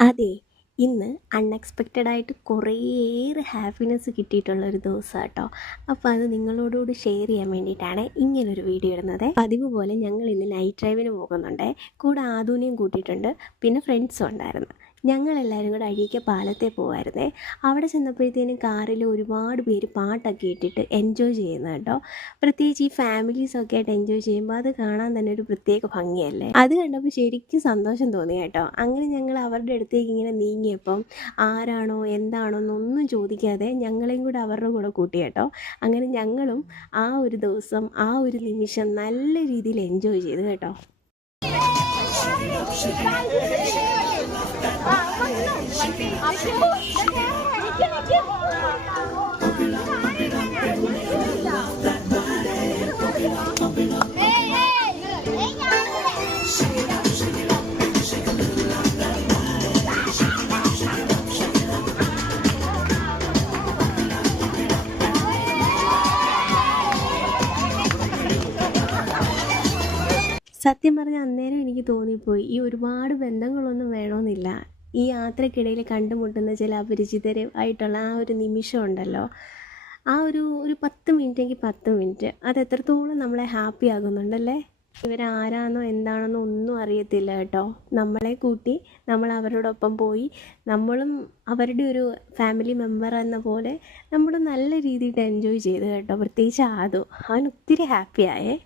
അതെ, ഇന്ന് അൺഎക്സ്പെക്റ്റഡ് ആയിട്ട് കുറേയേറെ ഹാപ്പിനെസ് കിട്ടിയിട്ടുള്ളൊരു ദിവസമാണ് കേട്ടോ. അപ്പോൾ അത് നിങ്ങളോടുകൂടി ഷെയർ ചെയ്യാൻ വേണ്ടിയിട്ടാണ് ഇങ്ങനൊരു വീഡിയോ ഇടുന്നത്. പതിവ് പോലെ ഞങ്ങൾ ഇന്ന് നൈറ്റ് ഡ്രൈവിന് പോകുന്നുണ്ട്. കൂടെ ആദൂനെയും കൂട്ടിയിട്ടുണ്ട്, പിന്നെ ഫ്രണ്ട്സും ഉണ്ടായിരുന്നു. ഞങ്ങളെല്ലാവരും കൂടെ അഴീക്കെ പാലത്തെ പോകുമായിരുന്നേ. അവിടെ ചെന്നപ്പോഴത്തേനും കാറിൽ ഒരുപാട് പേര് പാട്ടൊക്കെ ഇട്ടിട്ട് എൻജോയ് ചെയ്യുന്നത് കേട്ടോ. പ്രത്യേകിച്ച് ഈ ഫാമിലീസൊക്കെ ആയിട്ട് എൻജോയ് ചെയ്യുമ്പോൾ അത് കാണാൻ തന്നെ ഒരു പ്രത്യേക ഭംഗിയല്ലേ. അത് കണ്ടപ്പോൾ ശരിക്കും സന്തോഷം തോന്നി കേട്ടോ. അങ്ങനെ ഞങ്ങൾ അവരുടെ അടുത്തേക്ക് ഇങ്ങനെ നീങ്ങിയപ്പം ആരാണോ എന്താണോ എന്നൊന്നും ചോദിക്കാതെ ഞങ്ങളെയും കൂടെ അവരുടെ കൂടെ കൂട്ടി കേട്ടോ. അങ്ങനെ ഞങ്ങളും ആ ഒരു ദിവസം ആ ഒരു നിമിഷം നല്ല രീതിയിൽ എൻജോയ് ചെയ്തു കേട്ടോ. സത്യം പറഞ്ഞാൽ അന്നേരം എനിക്ക് തോന്നിപ്പോയി ഈ ഒരുപാട് ബന്ധങ്ങളൊന്നും വേണമെന്നില്ല. ഈ യാത്രക്കിടയിൽ കണ്ടുമുട്ടുന്ന ചില അപരിചിതരായിട്ടുള്ള ആ ഒരു നിമിഷം ഉണ്ടല്ലോ, ആ ഒരു 10 മിനിറ്റെങ്കിൽ 10 മിനിറ്റ് അത് എത്രത്തോളം നമ്മളെ ഹാപ്പി ആകുന്നുണ്ടല്ലേ. ഇവരാരാന്നോ എന്താണെന്നോ ഒന്നും അറിയത്തില്ല കേട്ടോ. നമ്മളെ കൂട്ടി നമ്മൾ അവരോടൊപ്പം പോയി, നമ്മളും അവരുടെ ഒരു ഫാമിലി മെമ്പർ എന്ന പോലെ നമ്മൾ നല്ല രീതിയിൽ എൻജോയ് ചെയ്തു കേട്ടോ. പ്രത്യേകിച്ച് അവൻ ഒത്തിരി ഹാപ്പിയായേ.